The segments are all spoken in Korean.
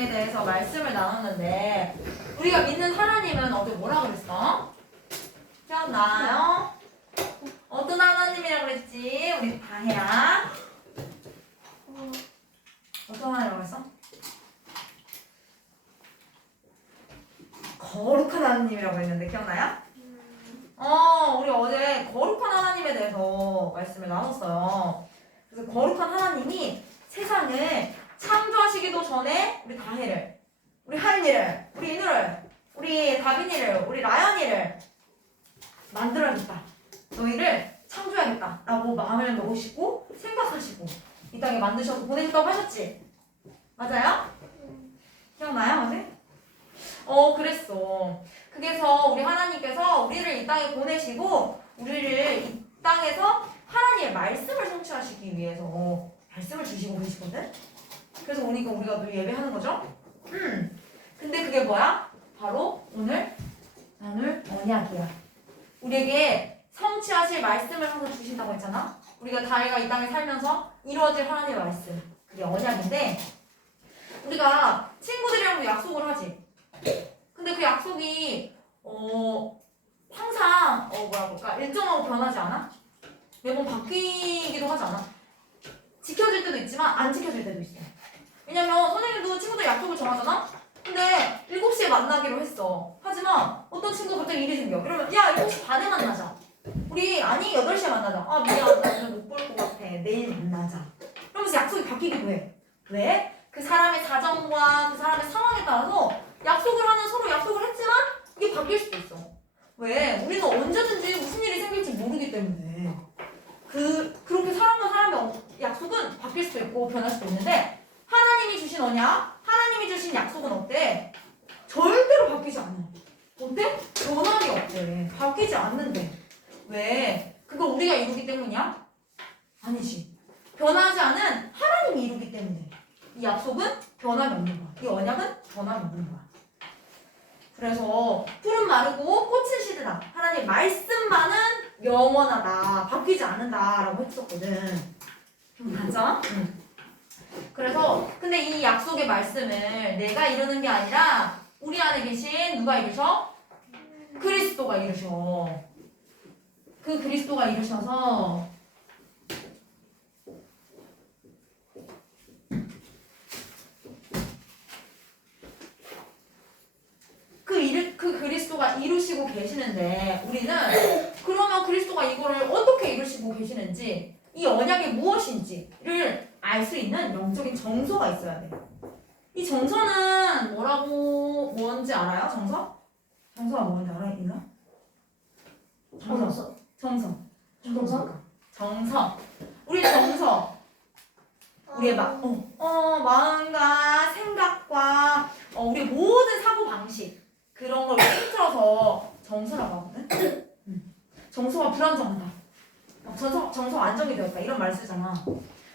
하나님에 대해서 말씀을 나눴는데 우리가 믿는 하나님은 어제 뭐라 그랬어? 기억나요? 어떤 하나님이라고 그랬지? 우리 다혜야. 어떤 하나님이라고 했어? 거룩한 하나님이라고 했는데 기억나요? 우리 어제 거룩한 하나님에 대해서 말씀을 나눴어요. 그래서 거룩한 하나님이 세상을 창조하시기도 전에 우리 다혜를, 우리 하윤이를, 우리 인우를, 우리 다빈이를, 우리 라연이를 만들어야겠다. 너희를 창조해야겠다. 라고 마음을 먹으시고 생각하시고 이 땅에 만드셔서 보내셨다고 하셨지? 맞아요? 기억나요? 어제? 그랬어. 그래서 우리 하나님께서 우리를 이 땅에 보내시고 우리를 이 땅에서 하나님의 말씀을 성취하시기 위해서 말씀을 주시고 계시거든? 그래서 우리가 늘 예배하는 거죠? 근데 그게 뭐야? 바로 오늘 나눌 언약이야. 우리에게 성취하실 말씀을 항상 주신다고 했잖아? 우리가 다혜가 이 땅에 살면서 이루어질 하나님의 말씀. 그게 언약인데 우리가 친구들이랑 약속을 하지. 근데 그 약속이 항상 일정하고 변하지 않아? 매번 바뀌기도 하지 않아? 지켜질 때도 있지만 안 지켜질 때도 있어. 왜냐면 선생님도 친구들 약속을 정하잖아? 근데 7시에 만나기로 했어. 하지만 어떤 친구가 갑자기 일이 생겨. 그러면 야 7시 반에 만나자. 우리 아니 8시에 만나자. 아 미안 나 오늘 못 볼 것 같아. 내일 만나자. 그러면서 약속이 바뀌기도 해. 왜? 그 사람의 사정과 그 사람의 상황에 따라서 약속을 하는 서로 약속을 했지만 이게 바뀔 수도 있어. 왜? 우리는 언제든지 무슨 일이 생길지 모르기 때문에 그렇게 사람과 사람의 약속은 바뀔 수도 있고 변할 수도 있는데 하나님이 주신 언약, 하나님이 주신 약속은 어때? 절대로 바뀌지 않아. 어때? 변함이 없대. 바뀌지 않는데. 왜? 그거 우리가 이루기 때문이야? 아니지. 변하지 않은 하나님이 이루기 때문에 이 약속은 변함이 없는 거야. 이 언약은 변함이 없는 거야. 그래서 푸른 마르고 꽃은 시드다. 하나님 말씀만은 영원하다. 바뀌지 않는다. 라고 했었거든. 맞아? 응. 그래서 근데 이 약속의 말씀을 내가 이루는 게 아니라 우리 안에 계신 누가 이루셔? 그리스도가 이루셔. 그 그리스도가 이루셔서 그 그리스도가 이루시고 계시는데 우리는 그러면 그리스도가 이거를 어떻게 이루시고 계시는지 이 언약이 무엇인지를 알 수 있는 영적인 정서가 있어야 돼. 이 정서는 뭔지 알아요? 정서? 정서가 뭔지 알아요? 있나? 정서. 우리 정서. 우리의 마음과 생각과 우리 모든 사고 방식 그런 걸 통틀어서 정서라고 하거든. 정서가 불안정하다. 정서가 안정이 되었다. 이런 말 쓰잖아.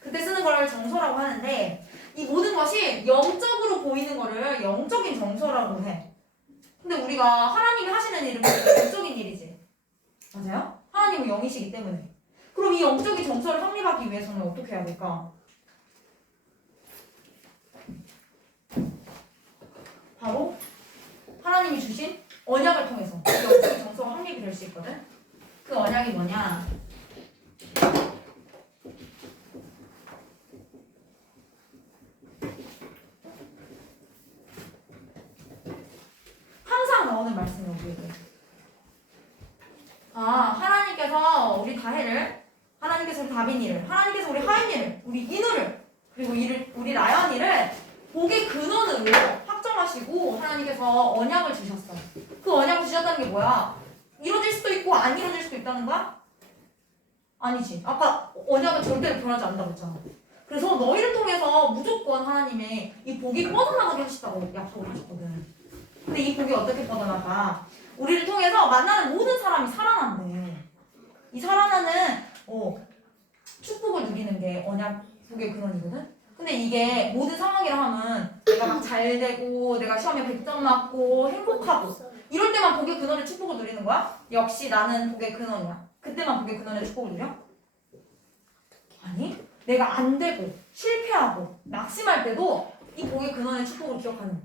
그때 쓰는 걸 정서라고 하는데 이 모든 것이 영적으로 보이는 거를 영적인 정서라고 해. 근데 우리가 하나님이 하시는 일은 영적인 일이지. 맞아요? 하나님은 영이시기 때문에. 그럼 이 영적인 정서를 확립하기 위해서는 어떻게 해야 될까? 바로 하나님이 주신 언약을 통해서 이 영적인 정서가 확립이 될 수 있거든. 그 언약이 뭐냐? 항상 나오는 말씀이에요. 우리에게. 하나님께서 우리 다혜를, 하나님께서 우리 다빈이를, 하나님께서 우리 하인이를, 우리 인우를, 그리고 우리 라연이를 복의 근원으로 확정하시고 하나님께서 언약을 주셨어. 그 언약을 주셨다는 게 뭐야? 이루어질 수도 있고 안 이루어질 수도 있다는 거야? 아니지. 아까 언약은 절대로 변하지 않는다고 했잖아. 그래서 너희를 통해서 무조건 하나님의 이 복이 뻗어나가게 하시다고 약속을 하셨거든. 근데 이 복이 어떻게 뻗어나가? 우리를 통해서 만나는 모든 사람이 살아난대. 이 살아나는 축복을 누리는 게 언약 복의 근원이거든. 근데 이게 모든 상황이라 하면 내가 막 잘 되고 내가 시험에 100점 맞고 행복하고 이럴 때만 복의 근원의 축복을 누리는 거야? 역시 나는 복의 근원이야. 그때만 복의 근원의 축복을 누려? 아니, 내가 안 되고 실패하고 낙심할 때도 이 복의 근원의 축복을 기억하는 거야.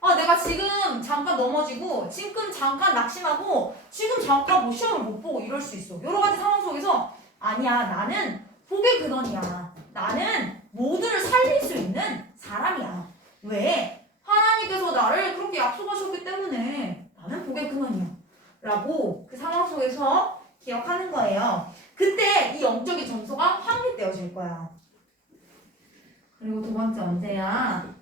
아, 내가 지금 잠깐 넘어지고, 지금 잠깐 낙심하고, 지금 잠깐 뭐 시험을 못 보고 이럴 수 있어. 여러 가지 상황 속에서, 아니야, 나는 복의 근원이야. 나는 모두를 살릴 수 있는 사람이야. 왜? 하나님께서 나를 그렇게 약속하셨기 때문에 나는 복의 근원이야. 라고 그 상황 속에서 기억하는 거예요. 그때 이 영적인 정서가 확립되어질 거야. 그리고 두 번째 언제야?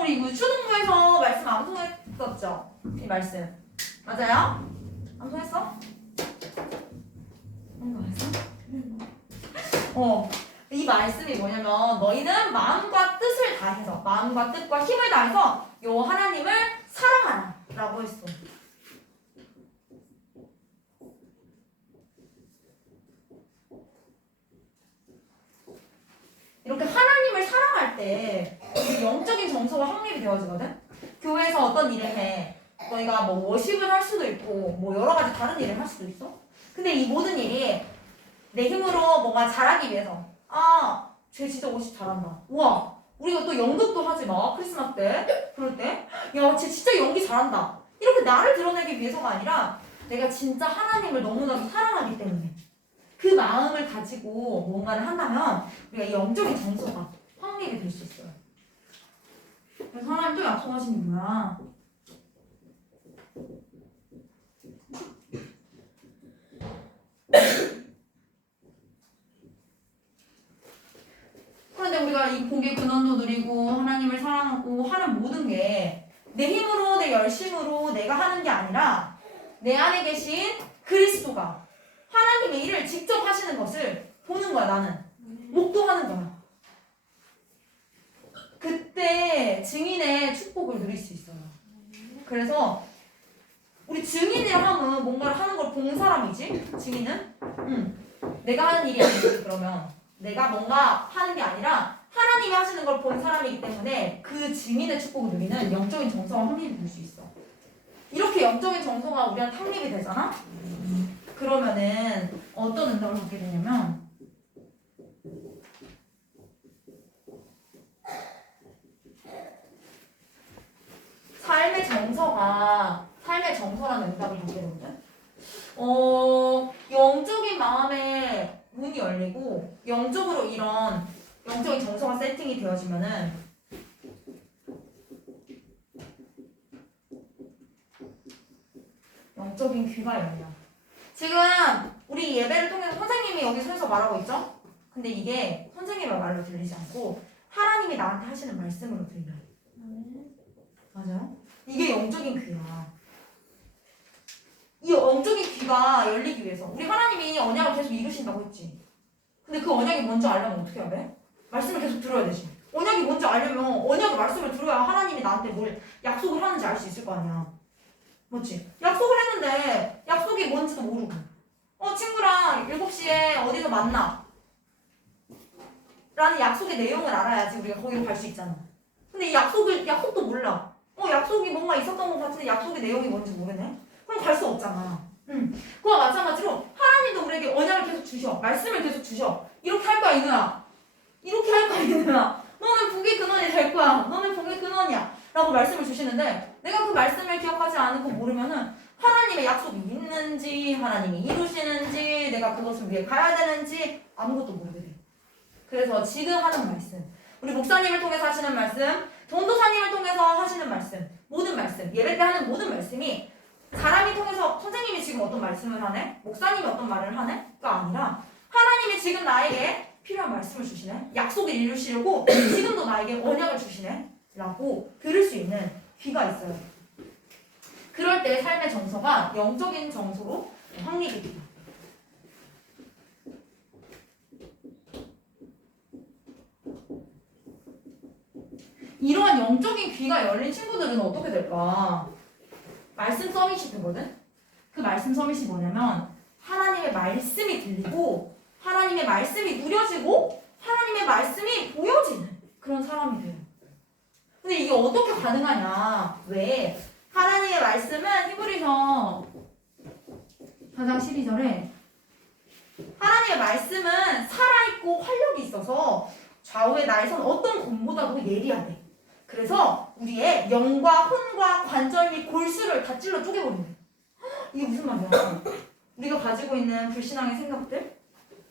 우리 이거 초등부에서 말씀 안 통했었죠? 이 말씀. 맞아요? 안 통했어? 이 말씀이 뭐냐면 너희는 마음과 뜻을 다해서 마음과 뜻과 힘을 다해서 요 하나님을 사랑하라 라고 했어. 이렇게 하나님을 사랑할 때 영적인 정서가 확립이 되어지거든. 교회에서 어떤 일을 해, 너희가 뭐 워십을 할 수도 있고 뭐 여러 가지 다른 일을 할 수도 있어. 근데 이 모든 일이 내 힘으로 뭔가 잘하기 위해서, 쟤 진짜 워십 잘한다, 우와 우리가 또 연극도 하지 마, 크리스마스 때 그럴 때, 야 쟤 진짜 연기 잘한다, 이렇게 나를 드러내기 위해서가 아니라 내가 진짜 하나님을 너무나도 사랑하기 때문에 그 마음을 가지고 뭔가를 한다면 우리가 이 영적인 정서가 확립이 될 수 있어요. 그래서 하나님 또 약속하신 게 뭐야? 그런데 우리가 이 복의 근원도 누리고 하나님을 사랑하고 하는 모든 게 내 힘으로 내 열심으로 내가 하는 게 아니라 내 안에 계신 그리스도가 하나님의 일을 직접 하시는 것을 보는 거야. 나는 목도하는 거야. 그때 증인의 축복을 누릴 수 있어요. 그래서 우리 증인이라 하면 뭔가를 하는 걸 본 사람이지? 증인은? 내가 하는 일이 아니지. 그러면 내가 뭔가 하는 게 아니라 하나님이 하시는 걸 본 사람이기 때문에 그 증인의 축복을 누리는 영적인 정서가 확립이 될 수 있어. 이렇게 영적인 정서가 우리한테 확립이 되잖아? 그러면은 어떤 응답을 받게 되냐면 삶의 정서라는 응답을 받게 되거든. 영적인 마음의 문이 열리고 영적으로 이런 영적인 정서가 세팅이 되어지면은 영적인 귀가 열려. 지금 우리 예배를 통해서 선생님이 여기 서서 말하고 있죠? 근데 이게 선생님의 말로 들리지 않고 하나님이 나한테 하시는 말씀으로 들려요. 맞아요? 이게 영적인 귀야. 이 영적인 귀가 열리기 위해서 우리 하나님이 언약을 계속 이루신다고 했지. 근데 그 언약이 뭔지 알려면 어떻게 해야 돼? 말씀을 계속 들어야 되지. 언약이 뭔지 알려면 언약의 말씀을 들어야 하나님이 나한테 뭘 약속을 하는지 알 수 있을 거 아니야. 맞지? 약속을 했는데 약속이 뭔지도 모르고 친구랑 7시에 어디서 만나 라는 약속의 내용을 알아야지 우리가 거기로 갈 수 있잖아. 근데 이 약속도 몰라. 약속이 뭔가 있었던 것 같은데 약속의 내용이 뭔지 모르네? 그럼 갈 수 없잖아. 그와 마찬가지로 하나님도 우리에게 언약을 계속 주셔. 말씀을 계속 주셔. 이렇게 할 거야, 이누야. 이렇게 할 거야, 이누야. 너는 복의 근원이 될 거야. 너는 복의 근원이야. 라고 말씀을 주시는데 내가 그 말씀을 기억하지 않고 모르면은 하나님의 약속이 있는지 하나님이 이루시는지 내가 그것을 위해 가야 되는지 아무것도 모르게 돼. 그래서 지금 하는 말씀, 우리 목사님을 통해서 하시는 말씀, 전도사님을 통해서 하시는 말씀, 모든 말씀, 예배 때 하는 모든 말씀이 사람이 통해서 선생님이 지금 어떤 말씀을 하네? 목사님이 어떤 말을 하네?가 아니라 하나님이 지금 나에게 필요한 말씀을 주시네? 약속을 이루시려고 지금도 나에게 언약을 주시네? 라고 들을 수 있는 귀가 있어요. 그럴 때 삶의 정서가 영적인 정서로 확립이 됩니다. 이러한 영적인 귀가 열린 친구들은 어떻게 될까? 말씀 서밋이 되거든? 그 말씀 서밋이 뭐냐면 하나님의 말씀이 들리고 하나님의 말씀이 누려지고 하나님의 말씀이 보여지는 그런 사람이 돼요. 근데 이게 어떻게 가능하냐? 왜? 하나님의 말씀은 히브리서 4장 12절에 하나님의 말씀은 있어서 좌우의 나에선 어떤 것보다도 예리하대. 그래서 우리의 영과 혼과 관절 및 골수를 다 찔러 쪼개버린대. 이게 무슨 말이야? 우리가 가지고 있는 불신앙의 생각들?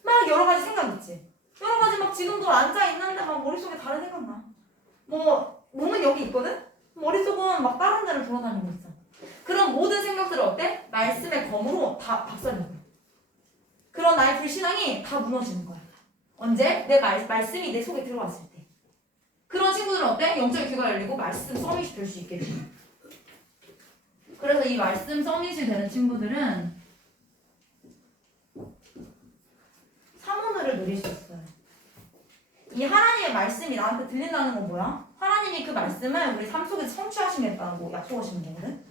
막 여러 가지 생각 있지? 여러 가지 막 지금도 앉아있는데 막 머릿속에 다른 생각 나. 뭐 몸은 여기 있거든? 머릿속은 막 다른 데를 돌아다니고 있어. 그런 모든 생각들을 어때? 말씀의 검으로 다 박살내는 거야. 그런 나의 불신앙이 다 무너지는 거야. 언제? 내 말씀이 내 속에 들어왔을 때. 그런 친구들은 어때? 영적인 귀가 열리고 말씀 서밋이 될 수 있겠지. 그래서 이 말씀 서밋이 되는 친구들은 사모늘을 누릴 수 있어요. 이 하나님의 말씀이 나한테 들린다는 건 뭐야? 하나님이 그 말씀을 우리 삶 속에서 성취하시겠다고 약속하시는 거거든.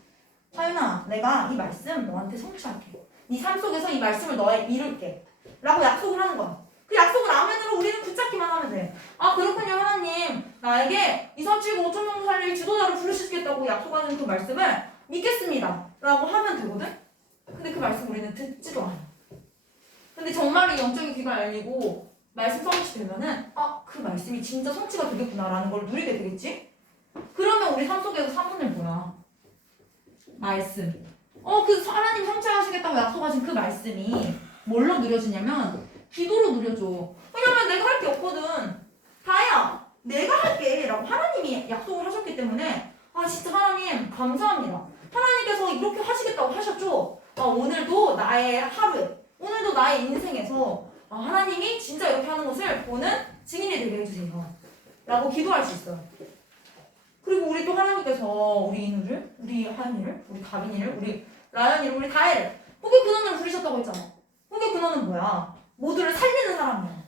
하윤아, 내가 이 말씀 너한테 성취할게. 네 삶 속에서 이 말씀을 너에 이룰게 라고 약속을 하는 거야. 그 약속을 아멘으로 우리는 붙잡기만 하면 돼. 아, 그렇군요. 하나님, 나에게 2, 3, 7, 5천 명 살릴 지도자를 부르시겠다고 약속하는 그 말씀을 믿겠습니다 라고 하면 되거든. 근데 그 말씀 우리는 듣지도 않아. 근데 정말로 영적인 귀가 열리고 말씀 성취 되면은 그 말씀이 진짜 성취가 되겠구나라는 걸 누리게 되겠지? 그러면 우리 삶 속에서 사모는 뭐야? 말씀. 그 하나님 성취하시겠다고 약속하신 그 말씀이 뭘로 누려지냐면 기도로 누려져. 왜냐면 내가 할 게 없거든. 다혜야, 내가 할게 라고 하나님이 약속을 하셨기 때문에 진짜 하나님 감사합니다. 하나님께서 이렇게 하시겠다고 하셨죠? 오늘도 나의 하루에, 오늘도 나의 인생에서 하나님이 진짜 이렇게 하는 것을 보는 증인이 되게 해주세요 라고 기도할 수 있어요. 그리고 우리 또 하나님께서 우리 인우를, 우리 하은이를, 우리 가빈이를, 우리 라연이를, 우리 다혜를 혹의 근원을 부르셨다고 했잖아. 혹의 근원은 뭐야? 모두를 살리는 사람이야.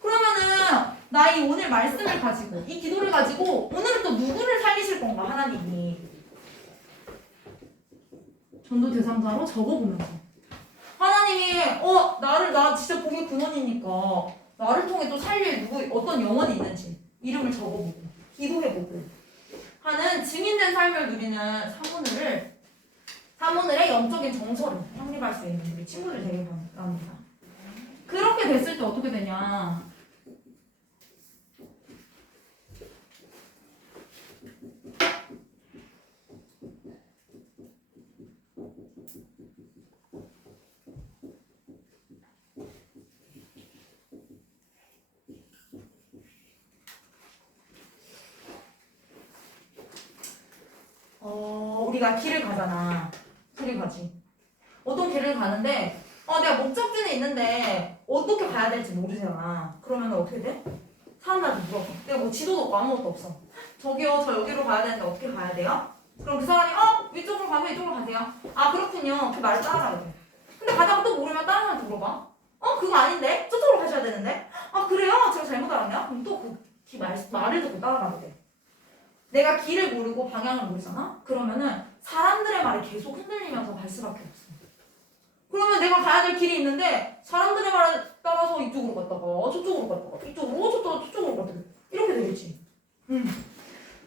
그러면은 나의 오늘 말씀을 가지고 이 기도를 가지고 오늘은 또 누구를 살리실 건가 하나님이 전도 대상자로 적어보면서 하나님이 나 진짜 복의 근원이니까 나를 통해 또 살릴 어떤 영혼이 있는지 이름을 적어보고 기도해보고 하는 증인된 삶을 누리는 사모늘의 영적인 정서를 확립할 수 있는 우리 친구들 되게 바랍니다. 그렇게 됐을 때 어떻게 되냐? 우리가 길을 가잖아. 길을 가지. 어떤 길을 가는데 내가 목적지는 있는데 어떻게 가야 될지 모르잖아. 그러면 어떻게 돼? 사람들한테 물어봐. 내가 뭐 지도도 없고 아무것도 없어. 저기요, 저 여기로 가야 되는데 어떻게 가야 돼요? 그럼 그 사람이 이쪽으로 가세요, 이쪽으로 가세요. 그렇군요. 그 말을 따라가야 돼. 근데 가다가 또 모르면 다른 사람한테 물어봐. 그거 아닌데? 저쪽으로 가셔야 되는데? 그래요? 제가 잘못 알았네요? 그럼 또 그 말을 듣고 따라가야 돼. 내가 길을 모르고 방향을 모르잖아? 그러면은 사람들의 말에 계속 흔들리면서 갈 수밖에 없어. 그러면 내가 가야 될 길이 있는데 사람들의 말에 따라서 이쪽으로 갔다가 저쪽으로 갔다가 저쪽으로 갔다가 이렇게 되겠지.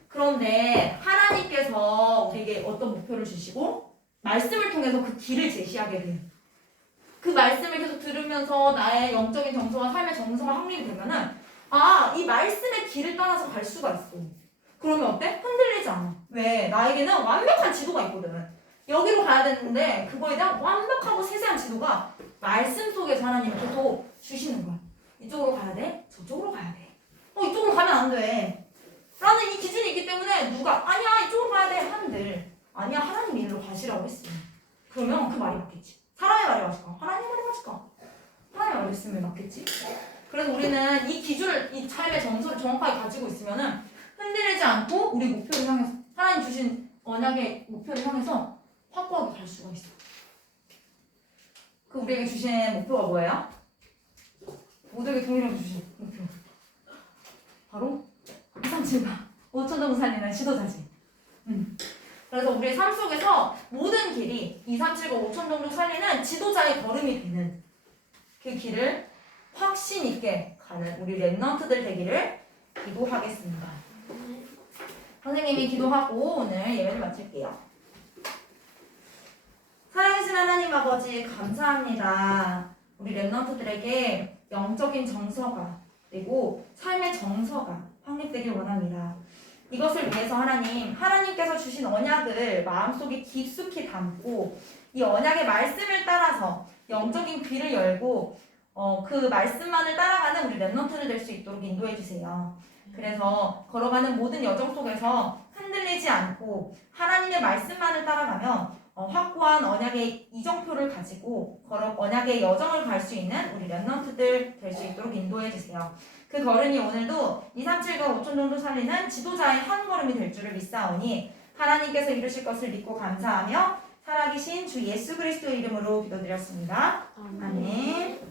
그런데 하나님께서 우리에게 어떤 목표를 주시고 말씀을 통해서 그 길을 제시하게 돼. 그 말씀을 계속 들으면서 나의 영적인 정서와 삶의 정서가 확립이 되면은 이 말씀의 길을 따라서 갈 수가 있어. 그러면 어때? 흔들리지 않아. 왜? 나에게는 완벽한 지도가 있거든. 여기로 가야 되는데 그거에 대한 완벽하고 세세한 지도가 말씀 속에서 하나님이 계속 주시는 거야. 이쪽으로 가야 돼? 저쪽으로 가야 돼. 이쪽으로 가면 안 돼. 라는 이 기준이 있기 때문에 누가 아니야 이쪽으로 가야 돼 한들 아니야 하나님이 이리로 가시라고 했어. 그러면 그 말이 맞겠지. 사람의 말이 맞을까? 하나님 말이 맞을까? 하나님의 말씀이 맞겠지. 그래서 우리는 이 기준을 이 삶의 정서를 정확하게 가지고 있으면은 흔들리지 않고 우리 목표를 향해서 하나님 주신 언약의 목표를 향해서 확고하게 갈 수가 있어. 그 우리에게 주신 목표가 뭐예요? 모두에게 동일하게 주신 목표. 바로 2, 3, 7, 5천 정도 살리는 지도자지. 그래서 우리의 삶 속에서 모든 길이 2, 3, 7, 5천 정도 살리는 지도자의 걸음이 되는 그 길을 확신 있게 가는 우리 랩넌트들 되기를 기도하겠습니다. 선생님이 기도하고 오늘 예배를 마칠게요. 사랑하신 하나님 아버지 감사합니다. 우리 랩넌트들에게 영적인 정서가 되고 삶의 정서가 확립되길 원합니다. 이것을 위해서 하나님께서 주신 언약을 마음속에 깊숙이 담고 이 언약의 말씀을 따라서 영적인 귀를 열고 그 말씀만을 따라가는 우리 렘넌트를 될 수 있도록 인도해 주세요. 그래서 걸어가는 모든 여정 속에서 흔들리지 않고 하나님의 말씀만을 따라가면 확고한 언약의 이정표를 가지고 언약의 여정을 갈 수 있는 우리 렘넌트들 될 수 있도록 인도해 주세요. 그 걸음이 오늘도 2, 3, 7과 5천 정도 살리는 지도자의 한 걸음이 될 줄을 믿사오니 하나님께서 이루실 것을 믿고 감사하며 살아계신 주 예수 그리스도의 이름으로 기도드렸습니다. 아멘.